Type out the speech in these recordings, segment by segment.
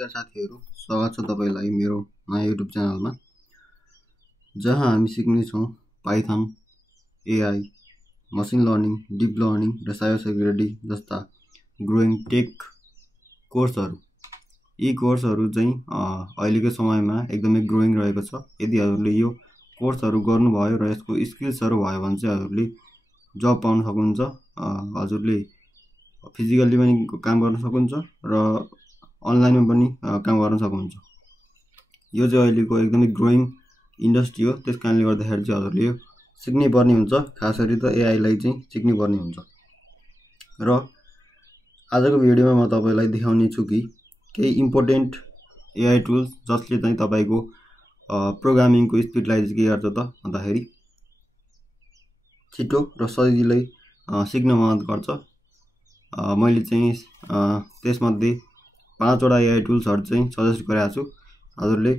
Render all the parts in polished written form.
नमस्कार साथीहरु, स्वागत छ तपाईलाई मेरो नयाँ YouTube च्यानलमा जहाँ हामी सिक्ने छौं Python, AI, machine learning, deep learning र साइबर सेक्युरिटी जस्ता ग्रोइङ टेक कोर्सहरु। यी कोर्सहरु चाहिँ अहिलेको समयमा एकदमै ग्रोइङ रहेको छ। यदि हजुरले यो कोर्सहरु गर्नुभयो र यसको स्किल्सहरु भयो भने चाहिँ हजुरले जब पाउन सक्नुहुन्छ। हजुरले फिजिकली पनि काम गर्न सक्नुहुन्छ र अनलाइनमा पनि काम गर्न सक्नुहुन्छ। यो चाहिँ अहिलेको एकदमै ग्रोइङ इन्डस्ट्री हो। त्यसकारणले गर्दाखेरि चाहिँ हजुरले यो सिक्नै पर्ने हुन्छ। खास गरी त AI लाई चाहिँ सिक्नै पर्ने हुन्छ। र आजको भिडियोमा म तपाईलाई देखाउने छु कि केही इम्पोर्टेन्ट AI टुल्स जसले चाहिँ तपाईको प्रोग्रामिङको स्पिडलाई के गर्छ त भन्दाखेरि छिटो र सजिलै सिक्न मद्दत गर्छ। मैले चाहिँ त्यसमध्ये 5 वटा AI टुल्सहरु चाहिँ सजेस्ट गरेको छु। हजुरले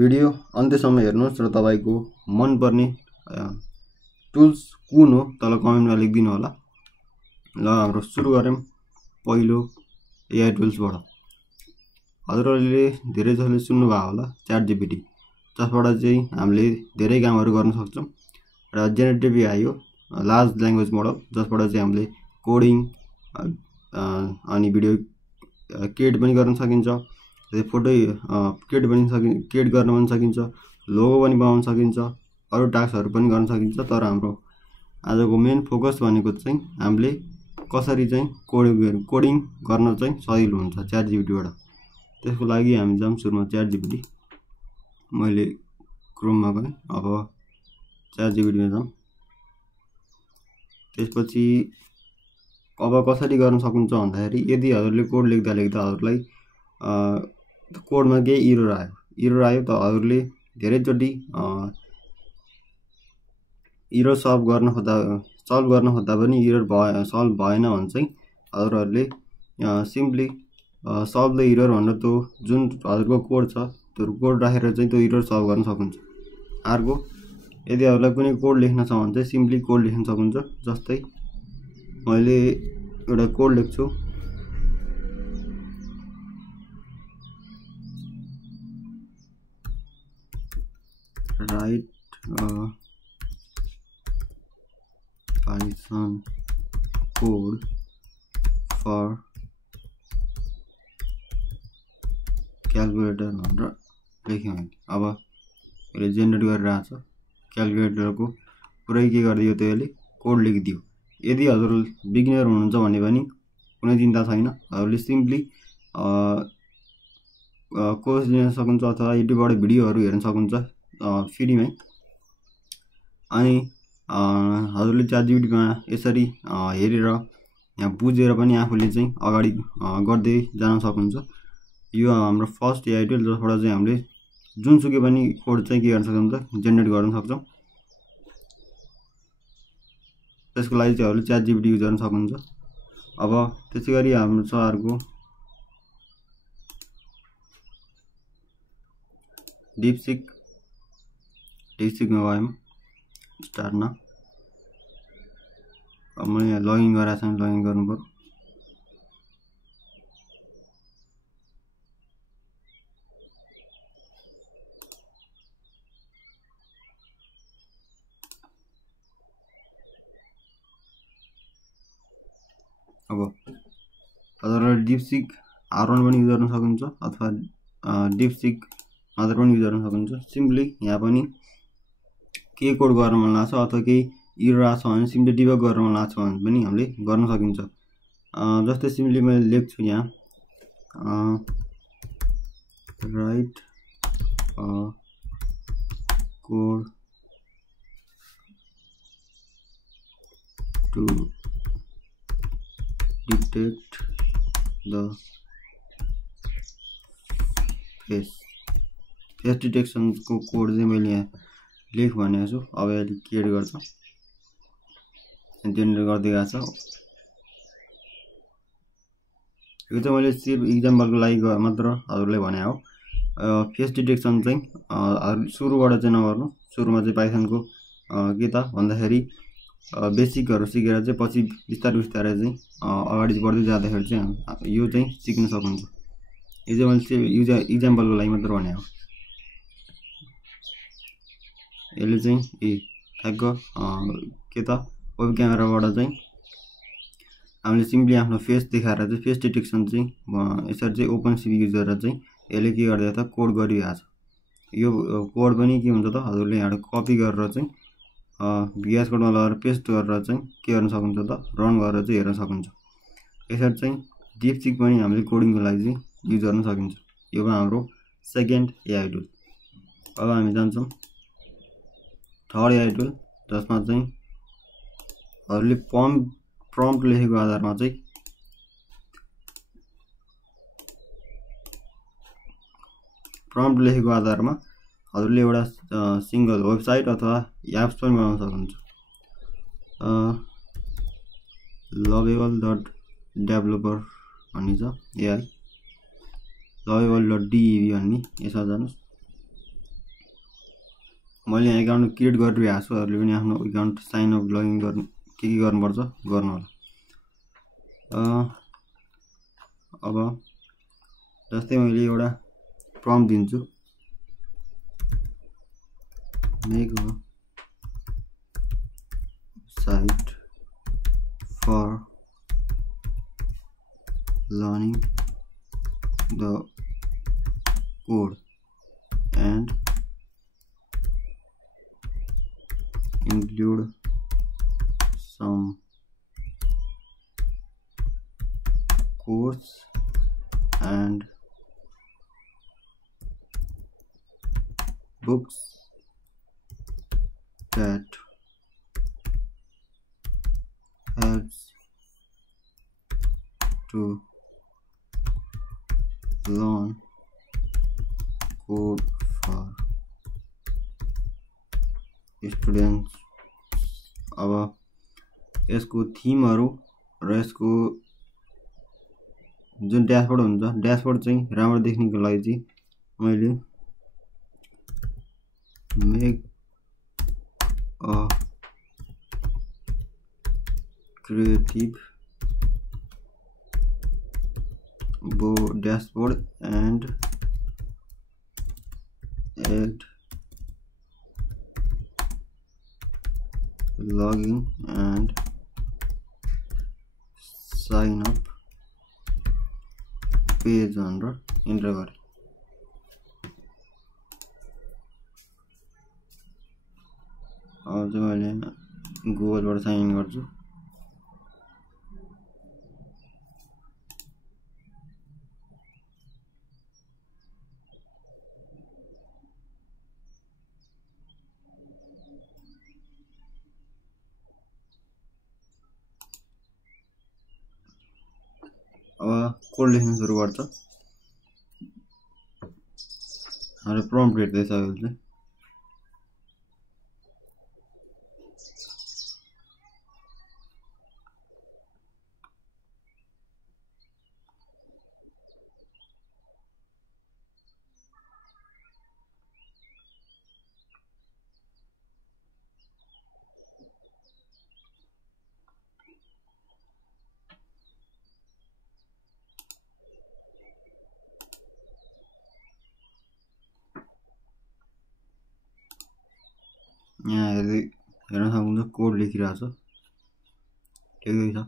भिडियो अन्त्यसम्म हेर्नुस् र तपाईको मन पर्ने टुल्स कुन हो तल कमेन्टमा लेखिदिनु होला। ल हाम्रो सुरु गरौँ पहिलो AI टुल्सबाट। हजुरहरूले धेरै जसले सुन्नु भएको होला ChatGPT, जसबाट चाहिँ हामीले धेरै कामहरु गर्न सक्छौं। र जेनेरेटिभ AI हो लार्ज ल्याङ्ग्वेज मोडल, जसबाट चाहिँ हामीले कोडिङ अनि भिडियो क्रिएट पनि गर्न सकिन्छ, फोटो क्रिएट गर्न पनि सकिन्छ, लोगो पनि बनाउन सकिन्छ, अरु टास्कहरु पनि गर्न सकिन्छ। तर हाम्रो आजको मेन फोकस भनेको चाहिँ हामीले कसरी चाहिँ कोडिङ गर्न चाहिँ सजिलो हुन्छ ChatGPT बाट। त्यसको लागि हामी जाम सुरुमा ChatGPT। मैले क्रोममा गएँ, अब ChatGPT मा जाम। त्यसपछि अब कसरी गर्न सक्नुहुन्छ भन्दाखेरि यदि हजुरले कोड लेख्दा हजुरलाई कोडमा केही एरर आयो त हजुरले धेरै चोटी एरर सल्भ गर्न खोज्दा पनि एरर सल्भ भएन भने चाहिँ हजुरहरूले सिम्पली सल्भ द एरर भनेर त्यो जुन हजुरको कोड छ त्यो कोड राखेर चाहिँ त्यो एरर सल्भ गर्न सक्नुहुन्छ। अर्को यदि हजुरलाई कुनै कोड लेख्न छ भने चाहिँ सिम्पली कोड लेख्न सक्नुहुन्छ। जस्तै मैले एउटा कोड लेख्छु, write Python code for calculator भनेर लेख्यौं। अब यसले जेनेरेट गरिरहेछ। क्याल्कुलेटरको पुरै के गरिदियो त्यसले कोड लेखिदियो। यदि हजुर बिगिनर हुनुहुन्छ भने पनि कुनै चिन्ता छैन। हजुरले सिम्पली कोर्स लिन सक्नुहुन्छ अथवा युट्युबबाट भिडियोहरु हेर्न सक्नुहुन्छ फ्रीमै। अनि हजुरले ChatGPT मा यसरी हेरेर यहाँ बुझेर पनि आफूले चाहिँ अगाडि गर्दै जान सक्नुहुन्छ। यो हाम्रो फर्स्ट AI टुल जसबाट चाहिँ हामीले जुनसुकै पनि कोड चाहिँ के गर्न सक्छौं त जेनेरेट गर्न सक्छौं। त्यसको लागि चाहिँ हजुरले ChatGPT युज गर्न सक्नुहुन्छ। अब त्यसैगरी हाम्रो छ अर्को डिपसिक मा गयौं स्टार्टमा। अब मैले यहाँ लगइन गराएको छु, लगइन गर्नु पर्यो। अब हजुरले डिपसिक R1 पनि युज गर्न सक्नुहुन्छ अथवा डिपसिक मात्र पनि युज गर्न सक्नुहुन्छ। सिम्पली यहाँ पनि के कोड गर्न मन लाग्छ अथवा केही एरर आछ भने सिम्पली डिबग गर्न मन लाग्छ भने पनि हामीले गर्न सकिन्छ। जस्तै सिम्पली मैले लेख्छु यहाँ write code to detect the face detection को कोड चाहिँ मैले यहाँ लेख भनेको छु। अब यसले क्रिएट गर्छ, जेनेरेट गरिदिएको छ। यो चाहिँ मैले सिर्फ एक्जाम्पलको लागि मात्र हजुरलाई भने हो। फेस डिटेक्सन चाहिँ सुरुबाट चाहिँ नगर्नु। सुरुमा चाहिँ पाइथनको के त भन्दाखेरि बेसिकहरु सिकेर चाहिँ पछि बिस्तारै चाहिँ अगाडि बढ्दै जाँदाखेरि चाहिँ यो चाहिँ सिक्न सक्नुहुन्छ। यो चाहिँ मैले इक्जाम्पलको लागि मात्र भने हो। यसले चाहिँ ठ्याक्क के त वेब क्यामेराबाट चाहिँ हामीले सिम्पली आफ्नो फेस देखाएर चाहिँ फेस डिटेक्सन चाहिँ यसरी चाहिँ ओपनसिपी युज गरेर चाहिँ यसले के गरिदिएको छ कोड गरिरहेको छ। यो कोड पनि के हुन्छ त हजुरले यहाँबाट कपी गरेर चाहिँ VS कोडमा लगाएर पेस्ट गरेर चाहिँ के गर्न सक्नुहुन्छ त रन गरेर चाहिँ हेर्न सक्नुहुन्छ। यसरी चाहिँ डिपसिक पनि हामीले कोडिङको लागि चाहिँ युज गर्न सकिन्छ। यो भयो हाम्रो सेकेन्ड एआई टुल। अब हामी जान्छौँ थर्ड एआई टुल, जसमा चाहिँ हजुरले प्रम्प्ट लेखेको आधारमा चाहिँ हजुरले एउटा सिंगल वेबसाइट अथवा एप्स पनि बनाउन सक्नुहुन्छ। lovable.developer भन्ने छ एआई, lovable.dev भन्ने, यसमा जानुहोस्। मैले यहाँ एकाउन्ट क्रिएट गरिरहेको छु, हजुरले पनि आफ्नो एकाउन्ट साइन अप लगइन गर्नु के गर्नुपर्छ गर्नु होला। अब जस्तै मैले एउटा प्रम्प्ट दिन्छु, make a site for learning the code and include some course and books that helps to learn code for students। अब यसको थिमहरु र यसको जुन ड्याशबोर्ड हुन्छ, ड्याशबोर्ड चाहिँ राम्रो देख्नको लागि चाहिँ मैले make a creative dashboard and add login and sign up page भनेर इन्टर गरे। अब चाहिँ मैले गुगलबाट साइन इन गर्छु। अब कोड लेख्न सुरु गर्छ। हाम्रो प्रम्प्ट हेर्दैछ अहिले चाहिँ। यहाँ हेर्न सक्नुहुन्छ कोड लेखिरहेछ, ठिकै छ।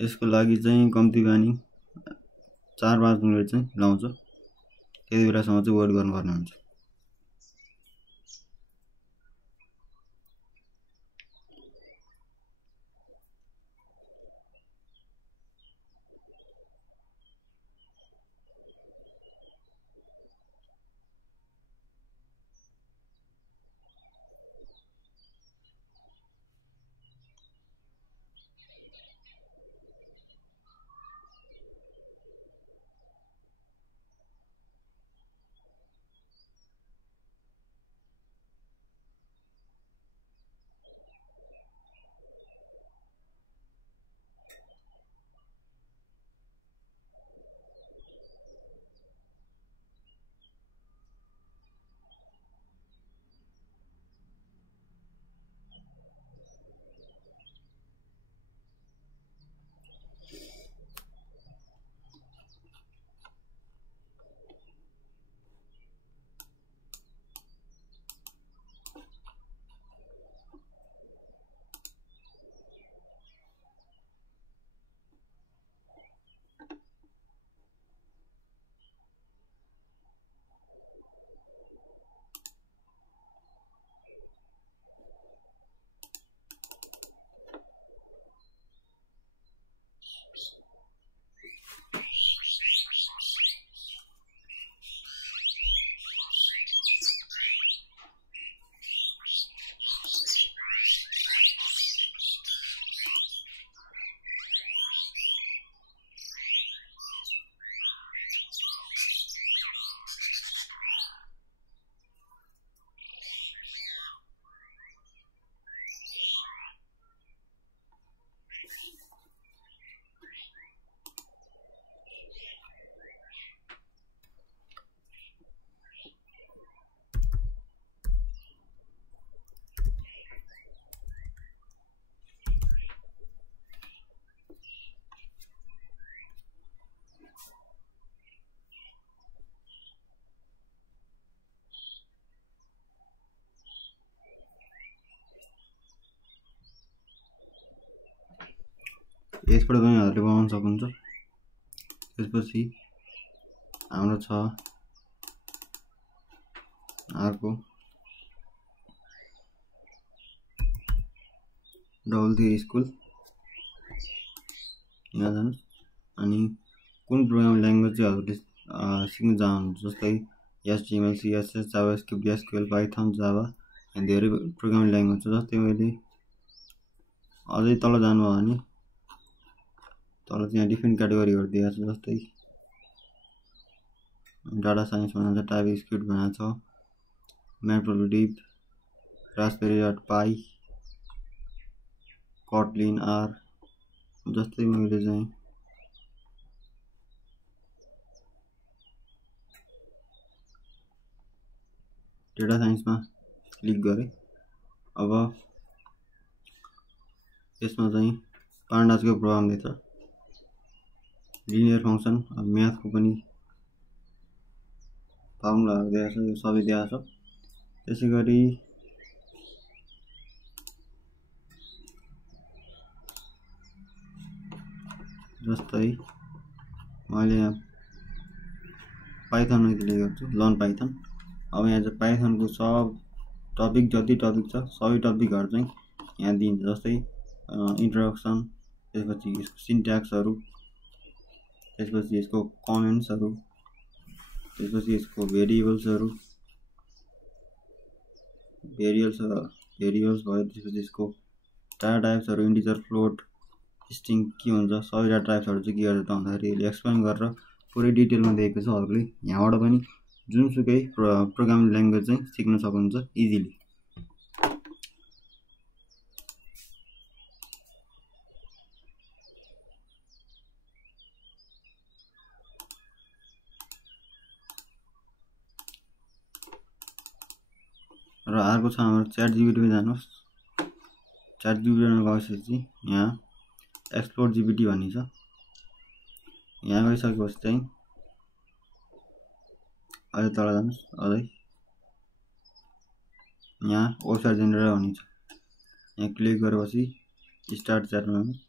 यसको लागि चाहिँ कम्ती बानी 4-5 मिनेट चाहिँ लाउँछ, त्यति बेलासम्म चाहिँ वेट गर्नुपर्ने हुन्छ। यसबाट पनि हजुरले बनाउन सक्नुहुन्छ। त्यसपछि हाम्रो छ अर्को डबल3 स्कुल। यहाँ जानुहोस् अनि कुन प्रोग्रामिङ ल्याङ्ग्वेज चाहिँ हजुरले सिक्न चाहनुहुन्छ, जस्तै HTML, CSS, JavaScript, SQL, Python, Java, यहाँ धेरै प्रोग्रामिङ ल्याङ्ग्वेज छ। जस्तै मैले अझै तल जानुभयो भने तल चाहिँ डिफ्रेन्ट क्याटेगोरीहरू दिएको छ, जस्तै डाटा साइन्स भनेको छ, टाइपस्क्रिप्ट भनेको छ, म्याटप्लोलिब, रास्पबेरी पाई, कोटलिन, R। जस्तै मैले चाहिँ डेटा साइन्समा क्लिक गरेँ। अब यसमा चाहिँ पान्डासको प्रोग्राम दिन्छ, लिनियर फङ्सन, म्याथको पनि फर्मुलाहरू दिएको छ, यो सबै दिएको छ। त्यसै गरी जस्तै मैले यहाँ पाइथनमा क्लिक गर्छु, लर्न पाइथन। अब यहाँ चाहिँ पाइथनको सब टपिक जति टपिक छ सबै टपिकहरू चाहिँ यहाँ दिन्छ, जस्तै इन्ट्रोडक्सन, त्यसपछि यसको सिन्ट्याक्सहरू, त्यसपछि यसको कमेन्ट्सहरू, त्यसपछि यसको भेरिएबल्सहरू, भेरिएबल्स भयो, त्यसपछि यसको डाटा टाइप्सहरू, इन्टिजर, फ्लोट, स्ट्रिङ के हुन्छ, सबै डाटा टाइप्सहरू चाहिँ के गर्छ त भन्दाखेरि यसले एक्सप्लेन गरेर पुरै डिटेलमा दिएको छ। हजुरले यहाँबाट पनि जुनसुकै प्रोग्रामिङ ल्याङ्ग्वेज चाहिँ सिक्न सक्नुहुन्छ इजिली। र अर्को छ हाम्रो ChatGPT जानुहोस्। ChatGPT गएपछि यहाँ एक्सप्लोर GPT भन्ने छ। यहाँ गइसकेपछि चाहिँ अझै तल जानुहोस्, अझै यहाँ वेबसाइट जेनेरेटर भन्ने छ। यहाँ क्लिक गरेपछि स्टार्ट च्याटमा जानुहोस्,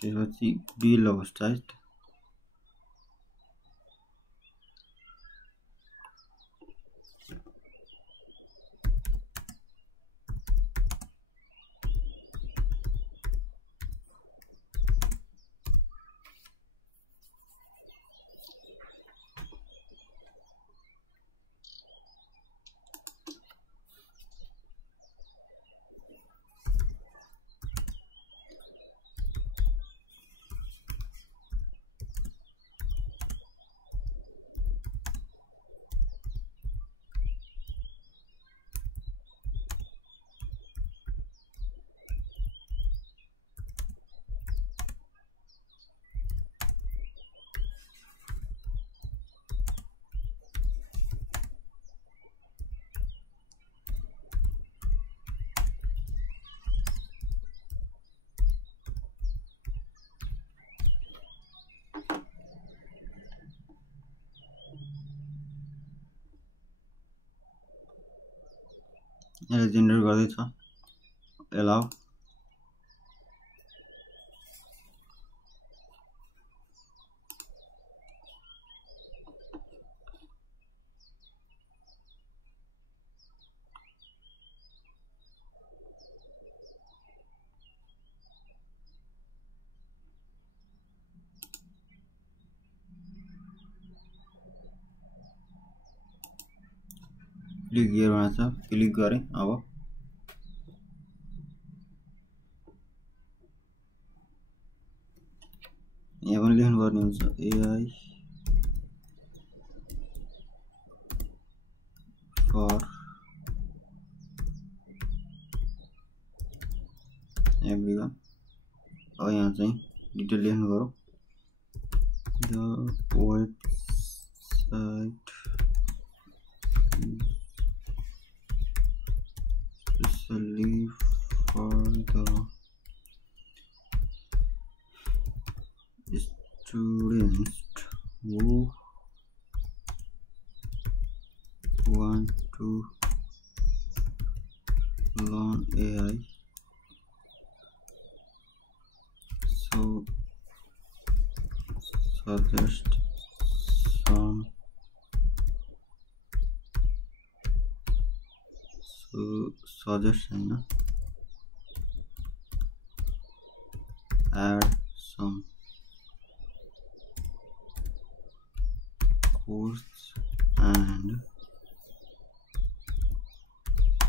त्यसपछि बिल्ड होस्ट साइट, यसले जेनेरेट गर्दैछ। एलाउ, क्लिक गियर बनाएको छ, क्लिक गरेँ। अब यहाँ पनि लेख्नुपर्ने हुन्छ AI फर एभ्रिवान। अब यहाँ चाहिँ डिटेल लेख्नु पर्यो। The website especially for the students who want to learn AI suggest some suggest हैन add some course and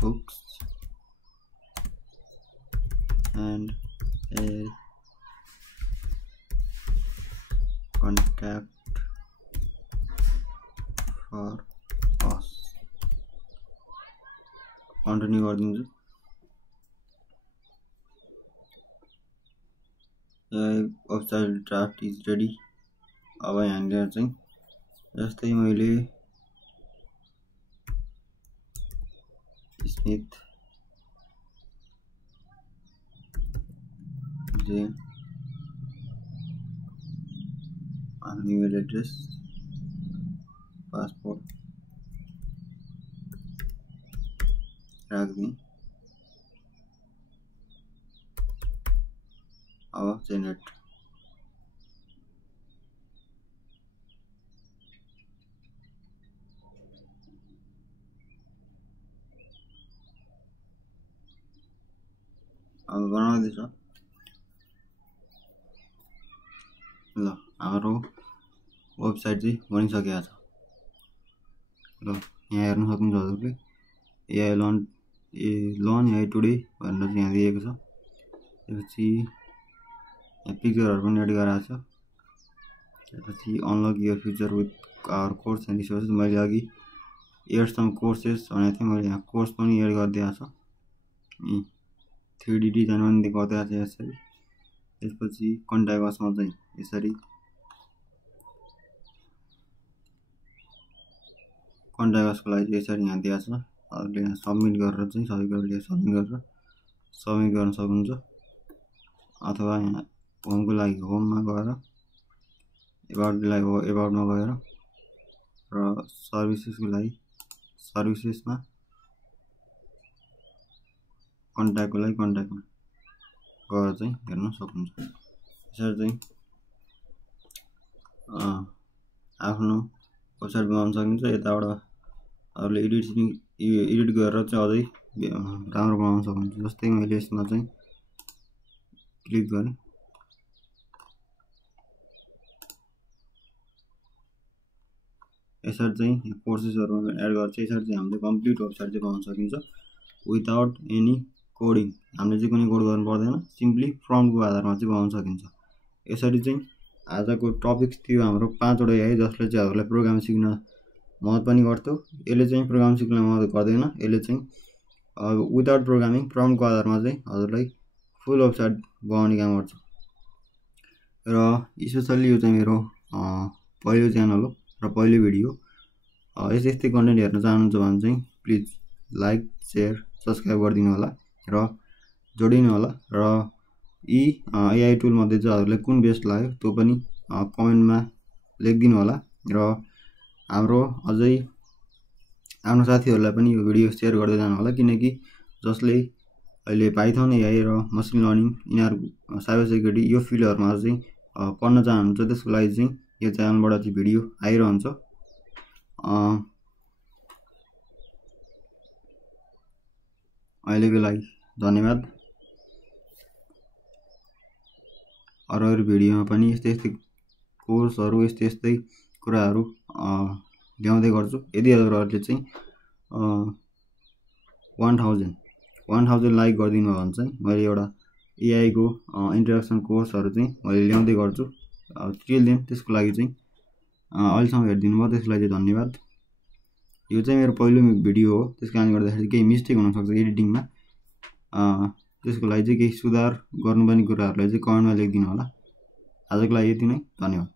hooks and a contact for us. Continue गरिदिन्छु। Website draft is ready. अब यहाँनिर चाहिँ जस्तै मैले स्मिथ जे ईमेल एड्रेस पासपोर्ट राख्दिएँ। अब generate अब बनाउँदैछ। ल हाम्रो वेबसाइट चाहिँ बनिसकेको छ। ल यहाँ हेर्न सक्नुहुन्छ हजुरले एआई लर्न एआई टुडे भनेर चाहिँ यहाँ दिएको छ। त्यसपछि यहाँ पिक्चरहरू पनि एड गराएको छ। त्यसपछि unlock your future with our course and resources. मैले अघि एड सम कोर्सेस भनेको थिएँ, मैले यहाँ कोर्स पनि एड गरिदिएको छ। 3D डिजाइन पनि गरिदिएको छ यसरी। त्यसपछि कन्ट्याक्ट असमा चाहिँ यसरी कन्ट्याक्ट असको लागि चाहिँ यसरी यहाँ दिएको छ। हजुरले यहाँ सबमिट गरेर चाहिँ सबै कुराले सबमिट गर्न सक्नुहुन्छ। अथवा यहाँ होमको लागि होममा गएर एबाउटमा गएर र सर्भिसेसको लागि सर्भिसेसमा कन्ट्याक्टको लागि कन्ट्याक्टमा गएर चाहिँ हेर्न सक्नुहुन्छ। यसरी चाहिँ आफ्नो वेबसाइट बनाउन सकिन्छ। यताबाट अरूले एडिट गरेर चाहिँ अझै राम्रो बनाउन सक्नुहुन्छ। जस्तै मैले यसमा चाहिँ क्लिक गरेँ, यसरी चाहिँ कोर्सेसहरू एड गर्छ। यसरी चाहिँ हामीले कम्प्लिट वेबसाइट चाहिँ बनाउन सकिन्छ विदाउट एनी कोडिङ। हामीले चाहिँ कुनै कोड गर्नु पर्दैन, सिम्पली प्रम्प्टको आधारमा चाहिँ बनाउन सकिन्छ। यसरी चाहिँ आजको टपिक्स थियो हाम्रो 5 वटा एआई, जसले चाहिँ हजुरलाई प्रोग्राम सिक्न मद्दत पनि गर्छ। यसले चाहिँ प्रोग्राम सिक्न मद्दत गर्दैन, यसले चाहिँ विदाउट प्रोग्रामिङ प्रम्प्टको आधारमा चाहिँ हजुरलाई फुल वेबसाइट बनाउने काम गर्छ। र स्पेसल्ली यो चाहिँ मेरो पहिलो च्यानल हो र पहिलो भिडियो। यस्तै कन्टेन्ट हेर्न चाहनुहुन्छ भने चाहिँ प्लिज लाइक शेयर सब्सक्राइब गरिदिनु होला र जोडिनु होला। र यी एआई टुल मध्ये चाहिँ हजुरलाई कुन बेस्ट लाग्यो त्यो पनि कमेन्टमा लेखिदिनु होला। र हाम्रो अझै आफ्नो साथीहरूलाई पनि यो भिडियो सेयर गर्दै जानु होला, किनकि जसले अहिले पाइथन एआई र मसिन लर्निङ यिनीहरू साइबर सेक्युरिटी यो फिल्डहरूमा चाहिँ पढ्न चाहनुहुन्छ, त्यसको लागि चाहिँ यो च्यानलबाट चाहिँ भिडियो आइरहन्छ। अहिलेको लागि धन्यवाद। अरू भिडियोमा पनि यस्तै कोर्सहरू यस्तै कुराहरू ल्याउँदै गर्छु। यदि हजुरहरूले चाहिँ 1000 लाइक गरिदिनु भयो भने चाहिँ मैले एउटा एआई को इन्ट्रोडक्सन कोर्सहरू चाहिँ मैले ल्याउँदै गर्छु। टिल देन त्यसको लागि चाहिँ अहिलेसम्म हेरिदिनु भयो, त्यसको लागि चाहिँ धन्यवाद। यो चाहिँ मेरो पहिलो भिडियो हो, त्यस कारणले गर्दाखेरि केही मिस्टेक हुनसक्छ एडिटिङमा। त्यसको लागि चाहिँ केही सुधार गर्नुपर्ने कुराहरूलाई चाहिँ कमेन्टमा लेखिदिनु होला। आजको लागि यति नै, धन्यवाद।